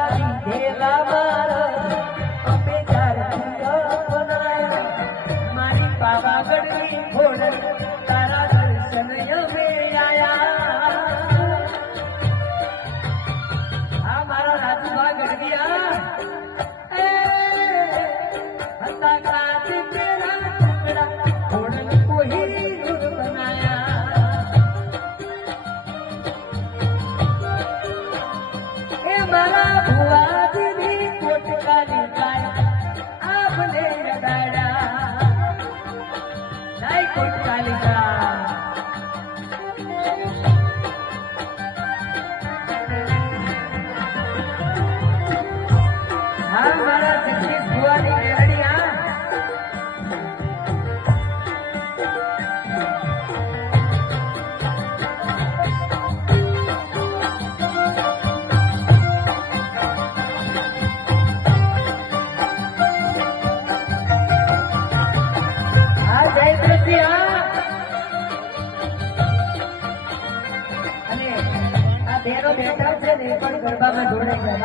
તારા લીધેલા મારા અમે મારી પાવાગઢની ઘોડ તારા દર્શન અમે આયા આ મારા રાજુભા ગઢિયા હતા કાચ તેરા ટુકડા ઘોડ કોઈ નૂર બનાયા એ મારા ભુવાજીની કોટકાની ગાય આપને લગાડ્યા જય કોટકાલિકા હા મારા જગદીશ ભુવાની મેળડી હા અને આ બેનો બેઠા છે ને પણ ગરબામાં જોડાઈ ગયા